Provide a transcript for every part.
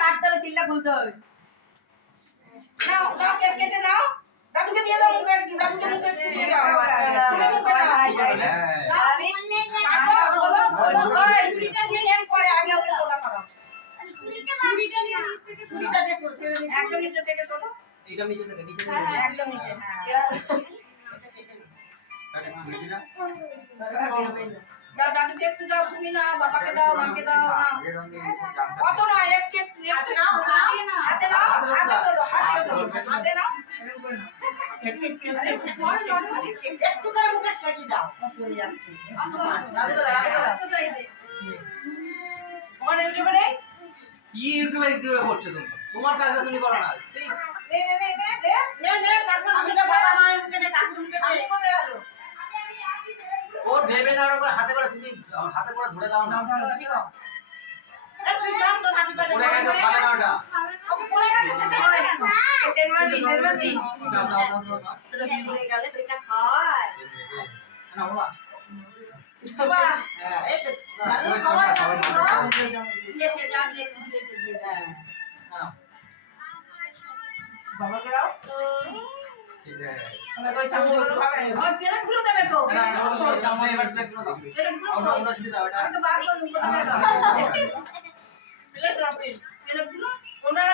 কাটতে হবে সিলটা খুলতে হবে নাও নাও কেটে নাও। দাদুকে দিয়ে দাও মুখে দাদুকে মুখে দিয়ে দাও তুমি মুখে নাও হ্যাঁ আমি কাটো বলো বলো ওই ছুরিটা দিয়ে নেন পরে আগে ওকে তোলা করো ছুরিটা নিয়ে নিচ থেকে ছুরিটা দিয়ে তোলো একদম নিচে থেকে তোলো এইটা নিচে থেকে নিচে হ্যাঁ হ্যাঁ, একদম নিচে হ্যাঁ কাটে খুলে দিনা দাও দাদুকে একটু দাও তুমি নাও বাবাকে দাও মাকে দাও নাও কত না এক কেক হাতে নাও হাতে না হাতে নাও হাতে তোলো হাতে নাও তোমার কাজটা তুমি করো না নে নে নে নে হাতে করে তুমি, হাতে করে ধরে দাও না। সেন মারবি সেন মারবি দাও দাও দাও দাও দাও পড়ে গেলে সেটা খাওয়ায় না বাবা বাবা হ্যাঁ এই তো দাদু খাওয়া দাদু খাওয়া দিয়েছে যা দিয়ে দিয়েছে দিয়ে হ্যাঁ নাও বাবাকে দাও ঠিক আছে আমরা কই চামচ গুলো খাবে না ওই পেরেক গুলো দেবে তো না না ওটা সরে যাও এবার প্লেট গুলো দাও পেরেক গুলো ওটা ওটা শুধু দাও এটা আমি তো বার করব কোথায় দাও প্লেট রাখবি পেরেক গুলো ওনারা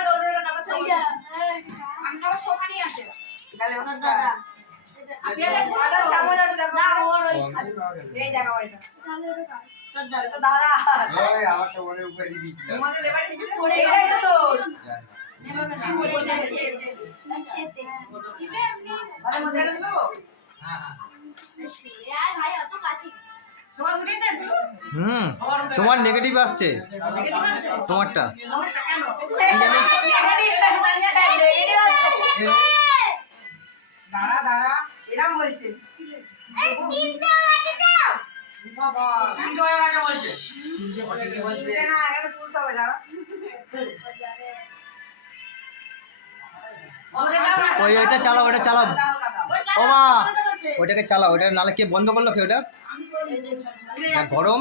হুম তোমার নেগেটিভ আসছে তোমারটা কেন দাঁড়া দাঁড়া। গেছে বলছে। ওই ওইটা চালাও ওটা চালাও। ও মা ওটাকে চালাও ওটা নালে কে বন্ধ করল কে ওটা? হ্যাঁ, গরম।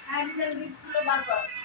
দে হ্যাঁ, ডিটেল গিফটগুলো বার কর।